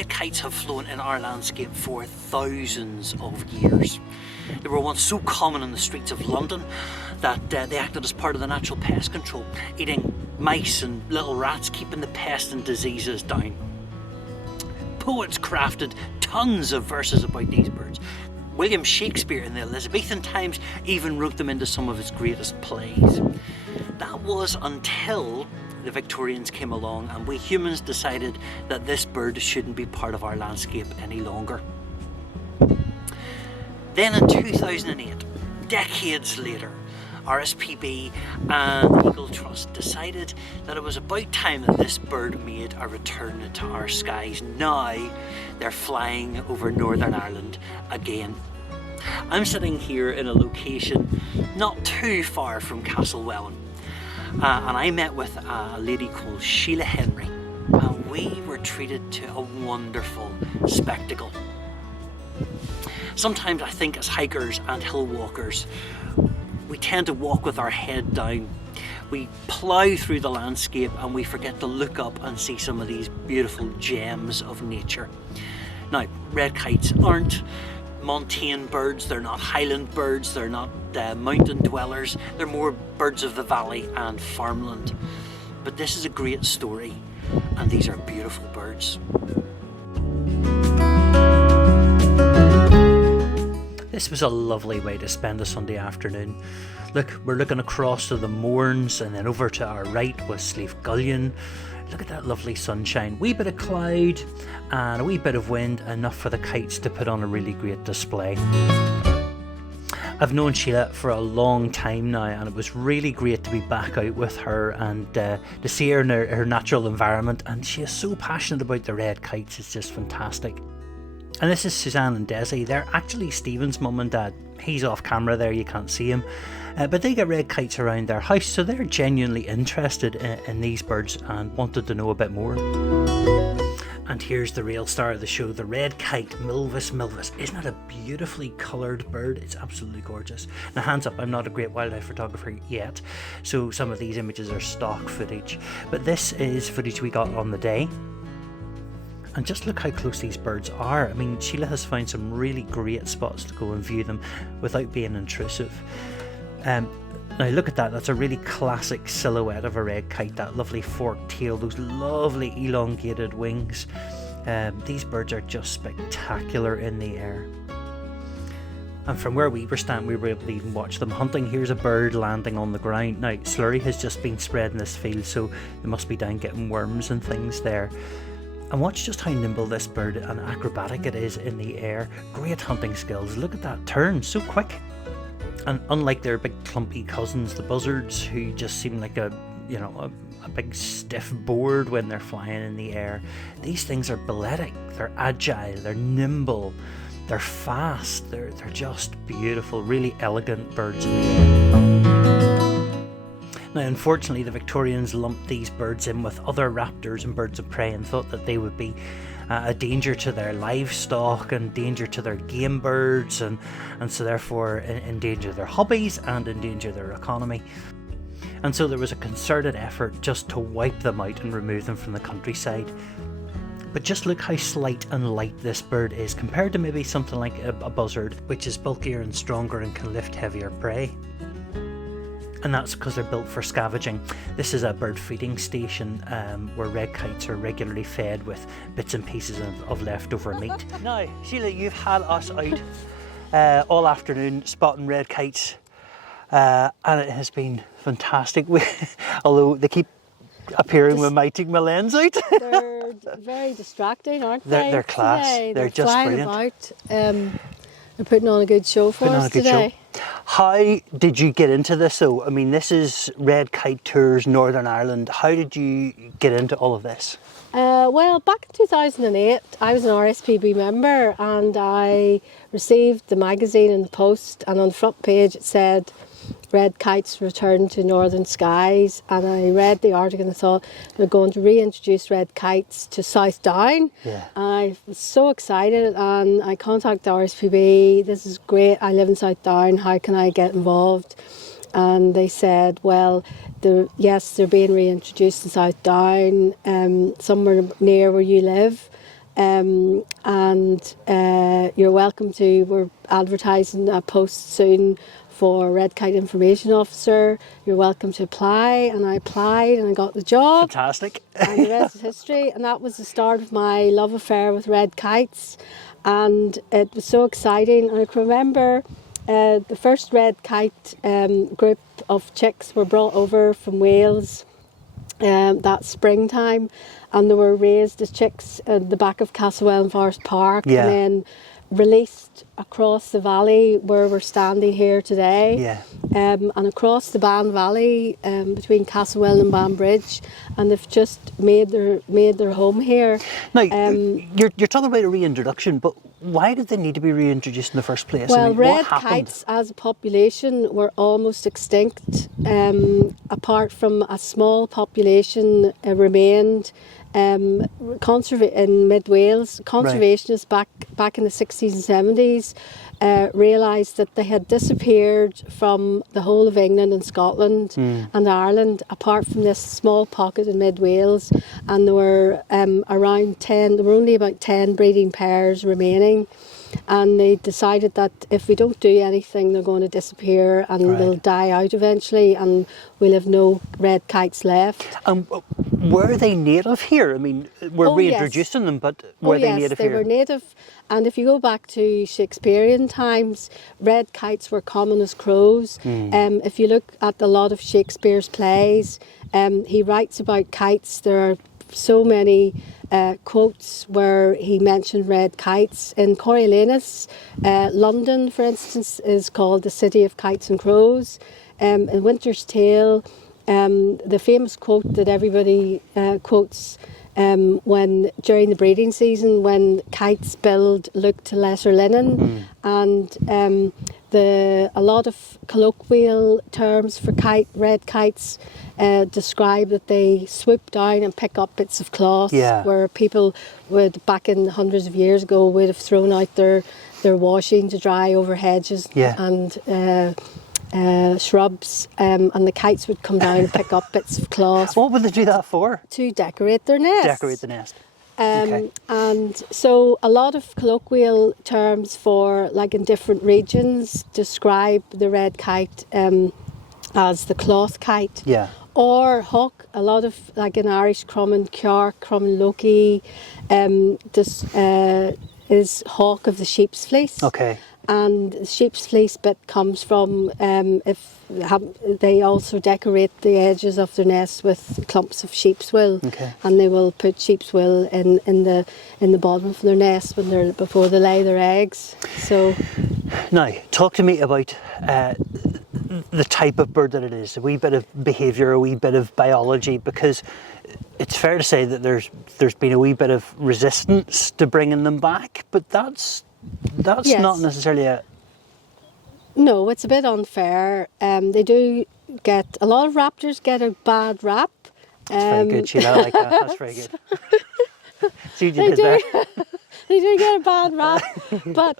red kites have flown in our landscape for thousands of years. They were once so common in the streets of London that they acted as part of the natural pest control, eating mice and little rats, keeping the pest and diseases down. Poets crafted tons of verses about these birds. William Shakespeare in the Elizabethan times even wrote them into some of his greatest plays. That was until the Victorians came along and we humans decided that this bird shouldn't be part of our landscape any longer. Then in 2008, decades later, RSPB and the Eagle Trust decided that it was about time that this bird made a return to our skies. Now they're flying over Northern Ireland again. I'm sitting here in a location not too far from Castlewellan, and I met with a lady called Shelagh Henry, and we were treated to a wonderful spectacle. Sometimes I think as hikers and hill walkers, we tend to walk with our head down. We plough through the landscape and we forget to look up and see some of these beautiful gems of nature. Now, red kites aren't montane birds, they're not highland birds, they're not mountain dwellers, they're more birds of the valley and farmland. But this is a great story, and these are beautiful birds. This was a lovely way to spend a Sunday afternoon. Look, we're looking across to the Mournes and then over to our right was Slieve Gullion. Look at that lovely sunshine. Wee bit of cloud and a wee bit of wind, enough for the kites to put on a really great display. I've known Shelagh for a long time now, and it was really great to be back out with her and to see her in her natural environment, and she is so passionate about the red kites. It's just fantastic. And this is Suzanne and Desi. They're actually Stephen's mum and dad. He's off camera there, you can't see him. But they get red kites around their house, so they're genuinely interested in these birds and wanted to know a bit more. And here's the real star of the show, the red kite, Milvus milvus. Isn't it a beautifully coloured bird? It's absolutely gorgeous. Now hands up, I'm not a great wildlife photographer yet, so some of these images are stock footage. But this is footage we got on the day. And just look how close these birds are. I mean, Shelagh has found some really great spots to go and view them without being intrusive. Now look at that, that's a really classic silhouette of a red kite, that lovely forked tail, those lovely elongated wings. These birds are just spectacular in the air. And from where we were standing, we were able to even watch them hunting. Here's a bird landing on the ground. Now, slurry has just been spread in this field, so they must be down getting worms and things there. And watch just how nimble this bird and acrobatic it is in the air. Great hunting skills. Look at that turn, so quick. And unlike their big clumpy cousins, the buzzards, who just seem like a big stiff board when they're flying in the air, these things are balletic, they're agile, they're nimble, they're fast, they're just beautiful, really elegant birds in the air. Now, unfortunately, the Victorians lumped these birds in with other raptors and birds of prey and thought that they would be a danger to their livestock and danger to their game birds, and so therefore endanger their hobbies and endanger their economy. And so there was a concerted effort just to wipe them out and remove them from the countryside. But just look how slight and light this bird is compared to maybe something like a buzzard, which is bulkier and stronger and can lift heavier prey. And that's because they're built for scavenging. This is a bird feeding station where red kites are regularly fed with bits and pieces of leftover meat. Now, Shelagh, you've had us out all afternoon spotting red kites, and it has been fantastic. Although they keep appearing when I take my lens out. They're very distracting, aren't they? They're class. Today? They're just flying brilliant. About. They're putting on a good show for us today. How did you get into this though? I mean, this is Red Kite Tours Northern Ireland. How did you get into all of this? Well, back in 2008, I was an RSPB member and I received the magazine in the post, and on the front page it said red kites return to northern skies, and I read the article and thought they're going to reintroduce red kites to South Down. Yeah. I was so excited and I contacted the RSPB. This is great, I live in South Down, how can I get involved? And they said, well, yes, they're being reintroduced in South Down, somewhere near where you live. and you're welcome to. We're advertising a post soon for Red Kite Information Officer. You're welcome to apply, and I applied and I got the job. Fantastic. And the rest is history. And that was the start of my love affair with red kites, and it was so exciting. And I can remember the first red kite group of chicks were brought over from Wales that springtime, and they were raised as chicks at the back of Castlewellan Forest Park, Yeah. and then released across the valley where we're standing here today. Yeah. And across the Ban Valley, between Castlewellan and Banbridge, and they've just made their home here. Now, you're talking about a reintroduction, but why did they need to be reintroduced in the first place? Well, I mean, red what happened? kites as a population were almost extinct, apart from a small population remained. In mid Wales, conservationists back in the 60s and 70s realised that they had disappeared from the whole of England and Scotland and Ireland, apart from this small pocket in mid Wales, and there were around 10. There were only about 10 breeding pairs remaining. And they decided that if we don't do anything, they're going to disappear and they'll die out eventually, and we'll have no red kites left. Were they native here? I mean, we're reintroducing them, but were they native here? Yes, they were native. And if you go back to Shakespearean times, red kites were common as crows. If you look at a lot of Shakespeare's plays, he writes about kites. There are so many quotes where he mentioned red kites. In Coriolanus, London, for instance, is called the City of Kites and Crows. In Winter's Tale, the famous quote that everybody quotes when during the breeding season, when kites build look to lesser linen, and a lot of colloquial terms for red kites describe that they swoop down and pick up bits of cloth, where people would, back in hundreds of years ago, would have thrown out their washing to dry over hedges and shrubs, and the kites would come down and pick up bits of cloth. What would they do that for? To decorate their nest. Decorate the nest. Okay. And so a lot of colloquial terms for, like in different regions, describe the red kite as the cloth kite. Yeah. Or hawk. A lot of, like in Irish, Crumman Cearc, Crumman Loki, is hawk of the sheep's fleece. Okay. And the sheep's fleece bit comes from they also decorate the edges of their nests with clumps of sheep's wool, and they will put sheep's wool in the bottom of their nest before they lay their eggs. So now, talk to me about the type of bird that it is. A wee bit of behaviour, a wee bit of biology, because it's fair to say that there's been a wee bit of resistance to bringing them back, but that's not necessarily a... No, it's a bit unfair. They do get... A lot of raptors get a bad rap. That's very good, Sheila. I like that. That's very good. See what you did there? They do get a bad rap, but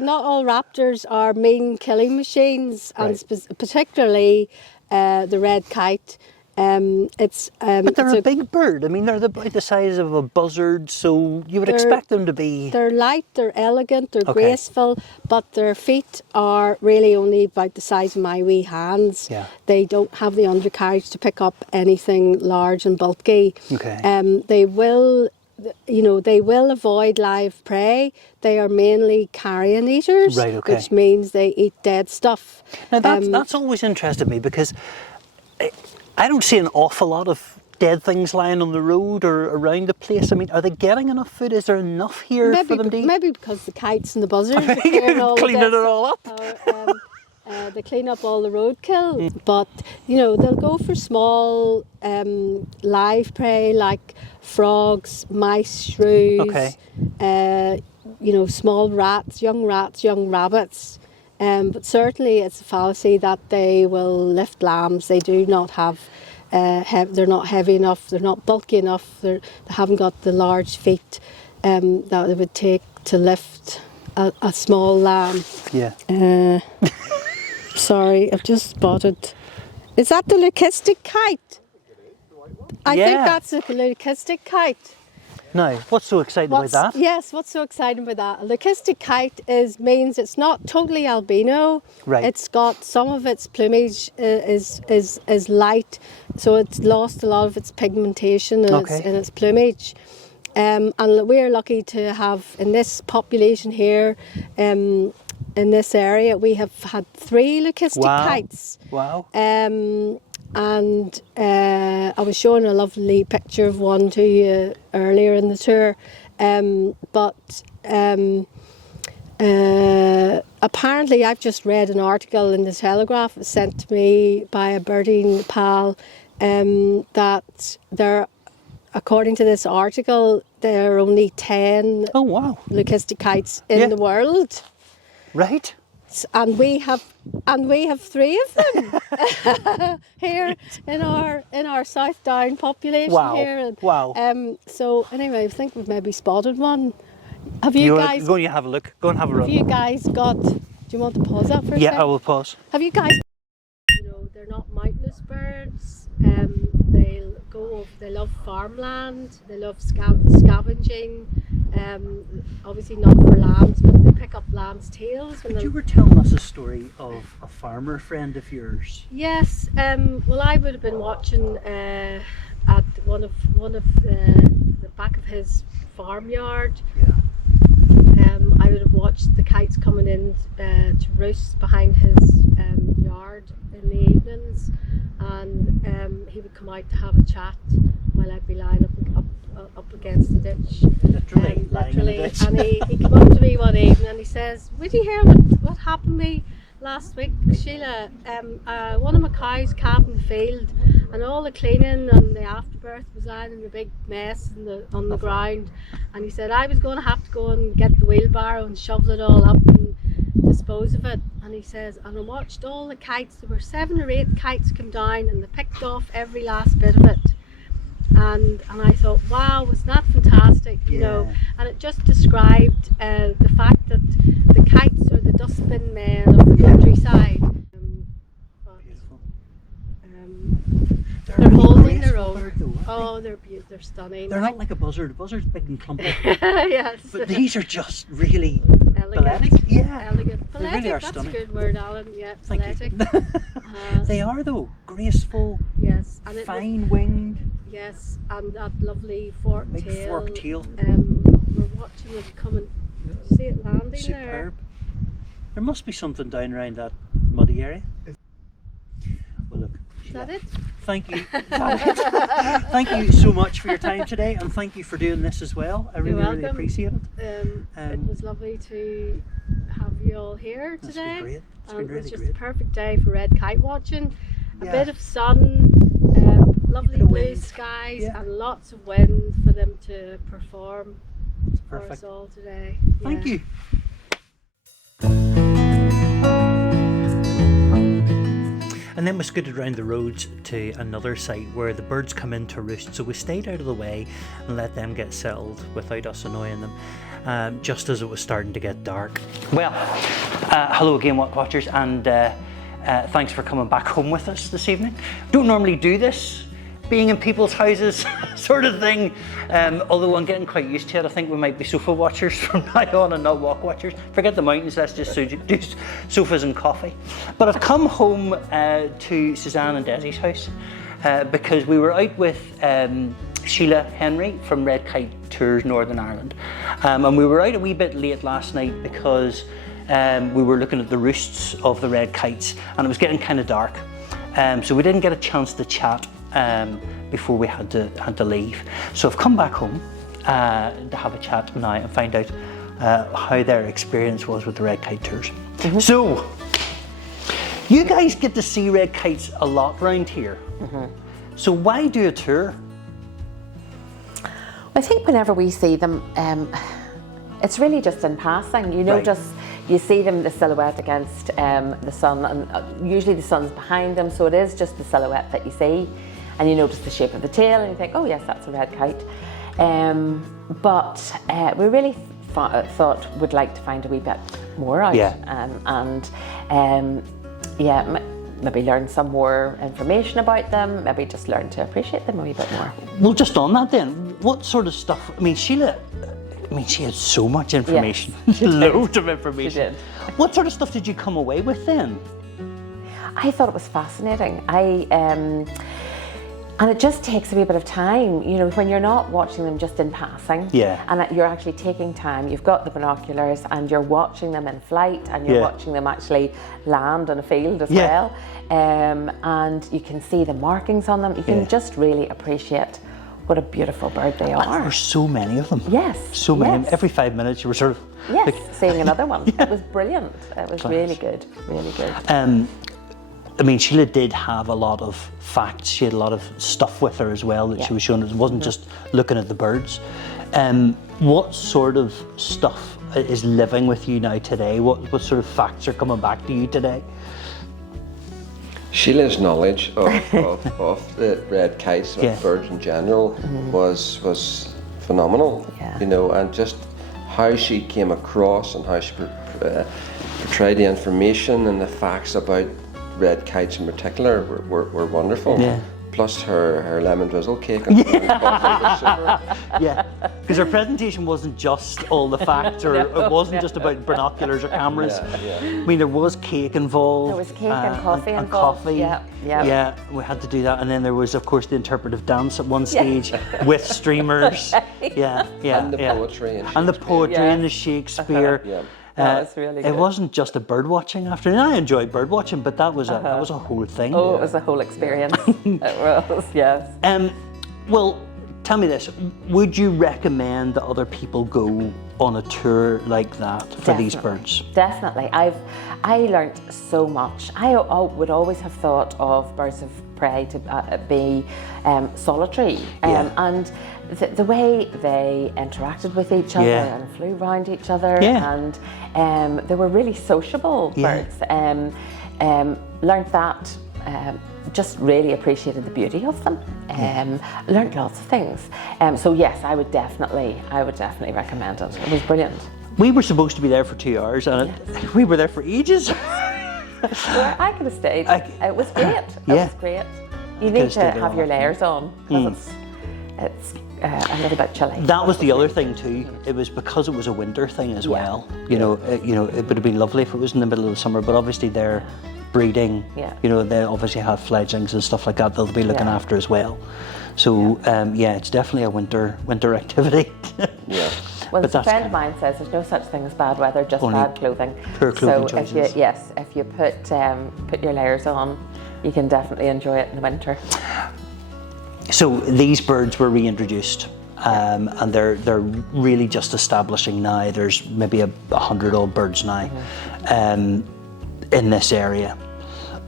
not all raptors are mean killing machines, and particularly the red kite. But they're a big bird. I mean, they're about the size of a buzzard, so you would expect them to be... They're light, they're elegant, they're graceful, but their feet are really only about the size of my wee hands. Yeah. They don't have the undercarriage to pick up anything large and bulky. Okay. They will avoid live prey. They are mainly carrion eaters, which means they eat dead stuff. Now, that's always interested me, because I don't see an awful lot of dead things lying on the road or around the place. I mean, are they getting enough food? Is there enough here for them to eat? Maybe because the kites and the buzzards are cleaning it all up. They clean up all the roadkill. But, they'll go for small live prey like frogs, mice, shrews, small rats, young rabbits. But certainly it's a fallacy that they will lift lambs. They do not have, they're not heavy enough, they're not bulky enough, they haven't got the large feet that it would take to lift a small lamb. Yeah. Sorry, I've just spotted. Is that the leucistic kite? I think that's a leucistic kite. Now, what's so exciting about that? Yes, what's so exciting about that? A leucistic kite means it's not totally albino. Right. It's got some of its plumage is light, so it's lost a lot of its pigmentation in its plumage. And we're lucky to have in this population here, in this area, we have had 3 leucistic kites. Wow. And I was showing a lovely picture of one to you earlier in the tour, but apparently I've just read an article in the Telegraph sent to me by a birding pal that there, according to this article, there are only 10 leucistic kites in the world. Right. And we have 3 of them here in our South Down population here. And, so anyway, I think we've maybe spotted one. Have you guys? Go and have a look. Go and have a look. Have you guys got? Do you want to pause that for a second? Yeah, I will pause. Have you guys? They're not mountainous birds. They love farmland. They love scavenging. Obviously not for lambs, but they pick up lambs' tails. But you were telling us a story of a farmer friend of yours. Yes. Well, I would have been watching at one of the back of his farmyard. Yeah. I would have watched the kites coming in to roost behind his yard in the evenings, and he would come out to have a chat while I'd be lying up against the ditch. Literally lying in the ditch. And he came up to me one evening and he says, "Would you hear what happened to me last week, Sheila? One of my cows calved in the field, and all the cleaning and the afterbirth was lying in a big mess on the ground. And he said I was going to have to go and get the wheelbarrow and shovel it all up and dispose of it." And he says, and I watched all the kites. There were 7 or 8 kites come down, and they picked off every last bit of it. And I thought, wow, was that fantastic, you know? And it just described the fact that the kites are the dustbin men of the countryside. They're holding their own. Oh, they're beautiful. They're stunning. They're not like a buzzard. A buzzard's big and clumpy. Yes. But these are just really elegant. Balletic. Yeah. Elegant. They really are That's stunning. a good word, Alyn. Yeah, Thank balletic. you. They are though. Graceful. Yes. And fine winged. Yes, and that lovely forked big tail. Forked tail. We're watching it coming. Did you see it landing there? Superb. There must be something down around that muddy area. Well, look. Is that it? Thank you. Thank you so much for your time today, and thank you for doing this as well. I really appreciate it. It was lovely to have you all here today. It's been great. It's been it was really just great. a perfect day for red kite watching. A Yeah. bit of sun, lovely bit of blue wind. skies, Yeah. and lots of wind for them to perform for us Perfect. all today. Thank Yeah. you. And then we scooted around the roads to another site where the birds come in to roost, so we stayed out of the way and let them get settled without us annoying them, just as it was starting to get dark. Well, hello again, Walkwatchers, and thanks for coming back home with us this evening. Don't normally do this, being in people's houses sort of thing, although I'm getting quite used to it. I think we might be sofa watchers from now on and not walk watchers. Forget the mountains, let's just do sofas and coffee. But I've come home to Suzanne and Desi's house because we were out with Shelagh Henry from Red Kite Tours Northern Ireland, and we were out a wee bit late last night because we were looking at the roosts of the red kites and it was getting kind of dark, so we didn't get a chance to chat before we had to leave. So I've come back home to have a chat now and find out how their experience was with the Red Kite Tours. Mm-hmm. So, you guys get to see red kites a lot around here. Mm-hmm. So why do a tour? I think whenever we see them, it's really just in passing, you know, Right. just you see them, the silhouette against the sun, and usually the sun's behind them, so it is just the silhouette that you see, and you notice the shape of the tail and you think, oh yes, that's a red kite. But we really thought we'd like to find a wee bit more out, Yeah. Maybe learn some more information about them, maybe just learn to appreciate them a wee bit more. Well, just on that then, what sort of stuff? I mean, Shelagh. I mean, she had so much information. Yes, Loads of information. She did. What sort of stuff did you come away with then? I thought it was fascinating. And it just takes a wee bit of time, you know, when you're not watching them just in passing. Yeah. And that you're actually taking time. You've got the binoculars and you're watching them in flight and you're watching them actually land on a field as well. And you can see the markings on them. You can just really appreciate what a beautiful bird they are. There were so many of them. Yes. So many. Every 5 minutes you were sort of... Yes, seeing another one. It was brilliant. It was really good, really good. I mean, Shelagh did have a lot of facts. She had a lot of stuff with her as well that she was showing. It wasn't just looking at the birds. What sort of stuff is living with you now today? What sort of facts are coming back to you today? Shelagh's knowledge of the red kites, of birds in general, was phenomenal. You know, and just how she came across and how she portrayed the information and the facts about red kites in particular were wonderful. Plus her lemon drizzle cake and coffee was super. Yeah, because her presentation wasn't just all the facts, or it wasn't just about binoculars or cameras. I mean, there was cake involved. There was cake and coffee and involved. coffee. Yeah, we had to do that, and then there was, of course, the interpretive dance at one stage with streamers. And the poetry and the poetry and the Shakespeare. That was really good. It wasn't just a bird watching afternoon. I enjoyed bird watching, but that was a whole thing. Oh, it was a whole experience. It was, yes. Well, tell me this: would you recommend that other people go on a tour like that for these birds? Definitely. I learnt so much. I would always have thought of birds of prey to be solitary, and the way they interacted with each other and flew around each other, and they were really sociable birds. Learnt that. Just really appreciated the beauty of them. Learnt lots of things. So yes, I would definitely recommend it. It was brilliant. We were supposed to be there for 2 hours, and we were there for ages. Well, I could have stayed. It was great. It was great. You need to have your layers on because it's a little bit chilly. That was the other thing too. It was because it was a winter thing as well. You know, it would have been lovely if it was in the middle of the summer, but obviously they're breeding. You know, they obviously have fledglings and stuff like that. They'll be looking after as well. So it's definitely a winter activity. Well, a friend of mine says there's no such thing as bad weather, just bad clothing. Poor clothing choices. If you put your layers on, you can definitely enjoy it in the winter. So these birds were reintroduced, and they're really just establishing now. There's maybe 100 odd birds now in this area.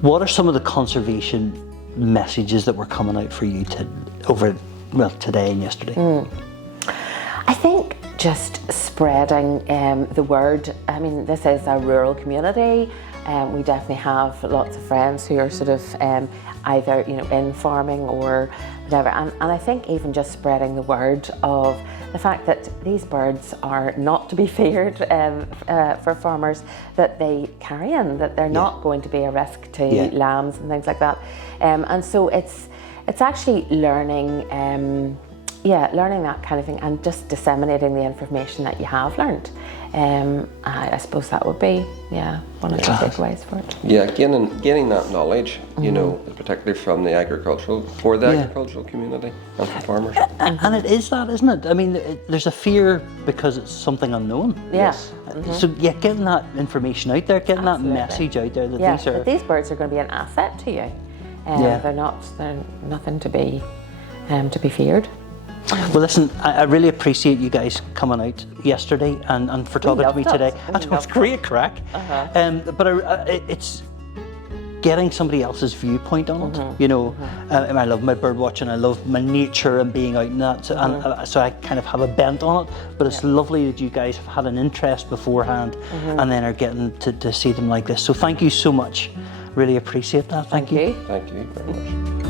What are some of the conservation messages that were coming out for you today and yesterday? I think just spreading the word. I mean, this is a rural community. We definitely have lots of friends who are sort of either in farming or whatever, and I think even just spreading the word of the fact that these birds are not to be feared for farmers, that they carry in, that they're not going to be a risk to lambs and things like that, and so it's actually learning that kind of thing and just disseminating the information that you have learned. I suppose that would be one of the takeaways for it. Yeah, gaining that knowledge, particularly from the agricultural community and from farmers. And it is that, isn't it? I mean, there's a fear because it's something unknown. So getting that information out there, getting that message out there that these birds are going to be an asset to you. They're nothing to be feared. Well, listen, I really appreciate you guys coming out yesterday and for talking to me today. I thought it was great crack. But it's getting somebody else's viewpoint on it. And I love my bird watching. I love my nature and being out in that. So I kind of have a bent on it. But it's lovely that you guys have had an interest beforehand and then are getting to see them like this. So thank you so much. Really appreciate that. Thank you. Thank you very much.